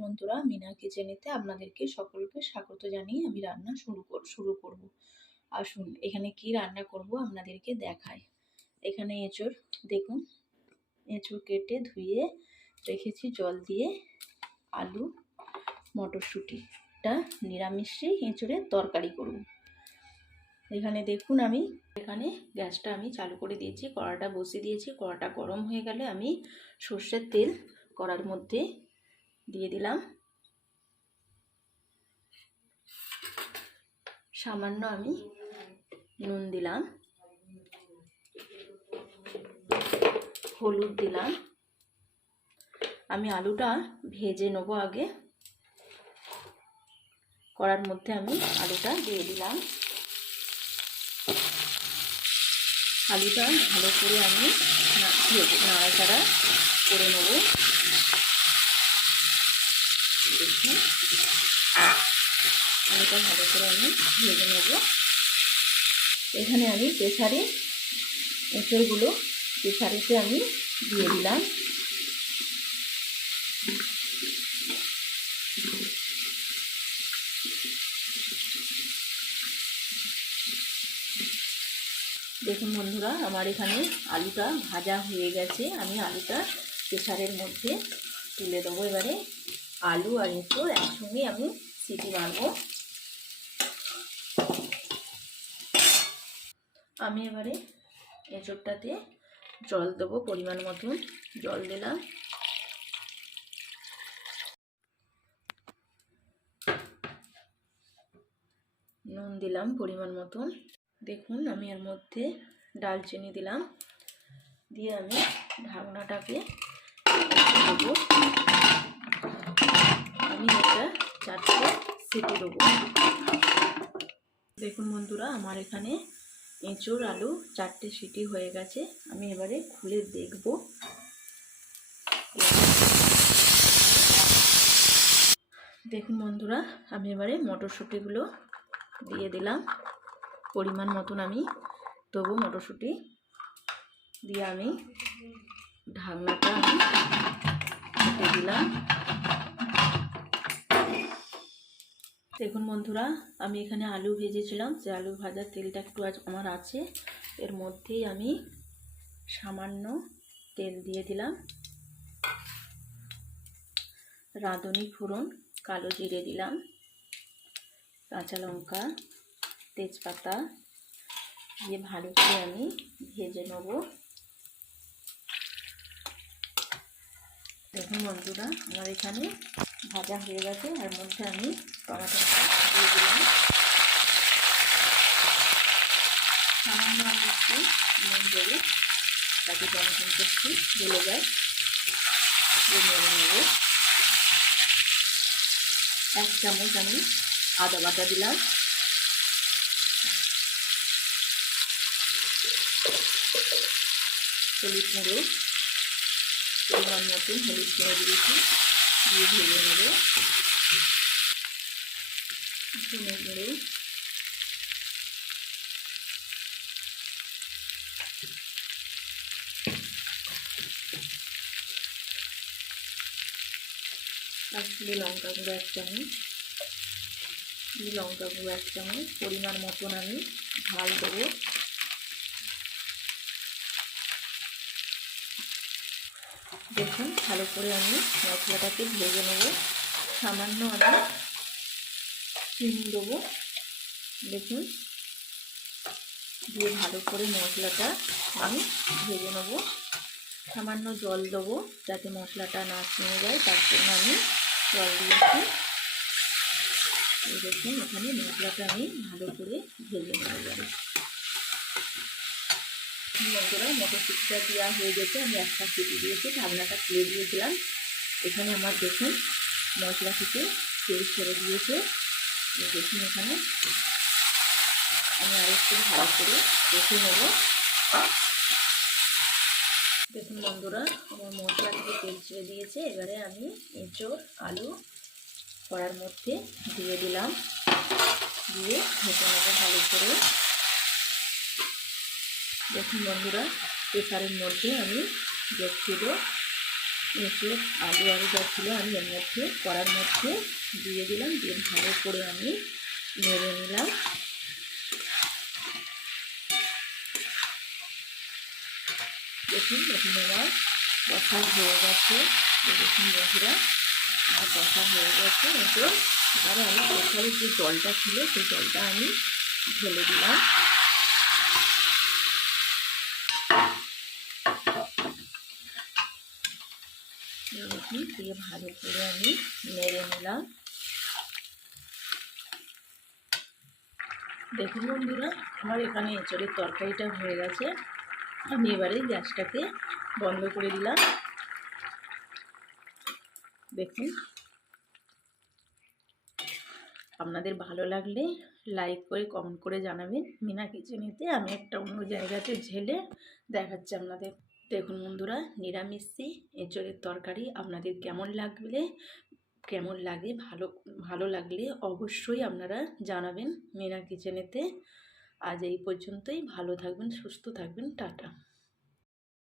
বন্ধুরা, মিনা কিচেনেতে আপনাদেরকে সকলকে স্বাগত জানিয়ে আমি রান্না শুরু কর, শুরু করব। আসুন, এখানে কি রান্না করব আপনাদেরকে দেখাই। এখানে এঁচড়, দেখুন, এঁচড় কেটে ধুয়ে রেখেছি জল দিয়ে আলু, মটরশুঁটিটা নিরামিষে এঁচড়ের তরকারি করব। এখানে দেখুন আমি, এখানে গ্যাসটা আমি চালু করে দিয়েছি, কড়াটা বসিয়ে দিয়েছি, কড়াটা গরম হয়ে গেলে আমি সর্ষের তেল কড়ার মধ্যে দিয়ে দিলাম। সামান্য আমি নুন দিলাম। হলুদ দিলাম। আমি আলুটা ভেজে নেব আগে। কড়ার মধ্যে আমি আলুটা দিয়ে দিলাম। আলুটা ভালো করে আমি নাড়াচাড়া করে নেব দেখুন আলুটা ভালো করে আমি ভেজে নেব। এখানে আমি প্রেসারে এঁচড়গুলো প্রেসারেতে আমি দিয়ে দিলাম। দেখুন বন্ধুরা, আমার এখানে আলুটা ভাজা হয়ে গেছে। আমি আলুটা প্রেসারের মধ্যে তুলে দেবো। এবারে আলু আর এঁচড় একসঙ্গে আমি সিটি মারবো। আমি এবারে এঁচড়টাতে জল দেবো পরিমাণ মতন, জল দিলাম। নুন দিলাম পরিমাণ মতন। দেখুন, আমি এর মধ্যে ডালচিনি দিলাম। দিয়ে আমি ঢাকনাটাকে দেবো। আমি এটা চারটে সিটি দেবো। দেখুন বন্ধুরা, আমার এখানে এঁচোড় আলু চারটে সিটি হয়ে গেছে। আমি এবারে খুলে দেখব। দেখুন বন্ধুরা, আমি এবারে মটরশুঁটিগুলো দিয়ে দিলাম। পরিমাণ মতন আমি তবু মটরশুঁটি দিয়ে আমি ঢাকনাটা আমি দিলাম। দেখুন বন্ধুরা, আমি এখানে আলু ভেজেছিলাম। সে আলু ভাজার তেলটা একটু আজ আমার আছে। এর মধ্যেই আমি সামান্য তেল দিয়ে দিলাম। রাঁধুনি ফোড়ন, কালো জিরে দিলাম। কাঁচা লঙ্কা, তেজপাতা দিয়ে ভালো করে আমি ভেজে নেব। দেখুন বন্ধুরা, আমার এখানে ভাজা হয়ে গেছে, এর মধ্যে আমি টমেটোটা দিয়ে দিলাম। সামান্য আমি একটু নুন দেবো, যাতে টমেটোটা একটু গলে যায়। নেড়ে নেব এক চামচ আমি আদা বাটা দিলাম। হলুদ গুঁড়ো, পরিমাণ মতন হলুদ গুঁড়ো দিয়েছি। দিয়ে ভেজে নেব। ধনে গুঁড়ো। কাশ্মীরি লঙ্কা গুঁড়ো এক চামচ। লঙ্কা গুঁড়ো এক চামচ। পরিমাণ মতন আমি ঝাল দেবো। দেখুন, ভালো করে আমি মশলাটাকে ভেজে নেব। সামান্য আমি চিনি দেবো। দেখুন, দিয়ে ভালো করে মশলাটা আমি ভেজে নেব। সামান্য জল দেবো যাতে মশলাটা না শুনে যায়, তার জন্য আমি জল দিয়েছি। দেখুন, এখানে মশলাটা আমি ভালো করে ভেজে নেব। বন্ধুরা মটরশুটিটা দেওয়া হয়ে গেছে, আমি একটা সিটি দিয়েছি, ঢাকনাটা খুলে দিয়েছিলাম। এখানে আমার দেখুন মশলা থেকে তেল ছেড়ে দিয়েছে। দেখুন এখানে আমি আর একটু ভালো করে দেখে নেব। দেখুন বন্ধুরা, আমার মশলা থেকে তেল ছেড়ে দিয়েছে। এবারে আমি এঁচড়, আলু কড়ার মধ্যে দিয়ে দিলাম। দিয়ে ভেজে নেব ভালো করে। দেখুন বন্ধুরা প্রেসারের মধ্যে আমি দেখছিল এঁচড়, আলু আলু যা ছিল আমি এর মধ্যে, কড়ার মধ্যে দিয়ে দিলাম, দিয়ে ভালো করে আমি নেড়ে নিলাম। দেখুন দেখুন আমার কষা হয়ে গেছে। দেখুন বন্ধুরা, আমার কষা হয়ে গেছে। এতো এবারে আমি কষার যে জলটা ছিল, সেই জলটা আমি ঢেলে দিলাম। দেখুন দিয়ে ভালো করে আমি নেড়ে নিলাম। দেখুন বন্ধুরা, আমার এখানে এঁচড়ের তরকারিটা হয়ে গেছে। আমি এবারে গ্যাসটাকে বন্ধ করে দিলাম। দেখুন। আপনাদের ভালো লাগলে লাইক করে কমেন্ট করে জানাবেন। মিনা কিচেনেতে আমি একটা অন্য জায়গাতে ঝেলে দেখাচ্ছি আপনাদের। দেখুন বন্ধুরা, নিরামিষি এঁচড়ের তরকারি আপনাদের কেমন লাগলে, কেমন লাগে, ভালো ভালো লাগলে অবশ্যই আপনারা জানাবেন মিনা কিচেনেতে আজ এই পর্যন্তই, ভালো থাকবেন, সুস্থ থাকবেন, টাটা।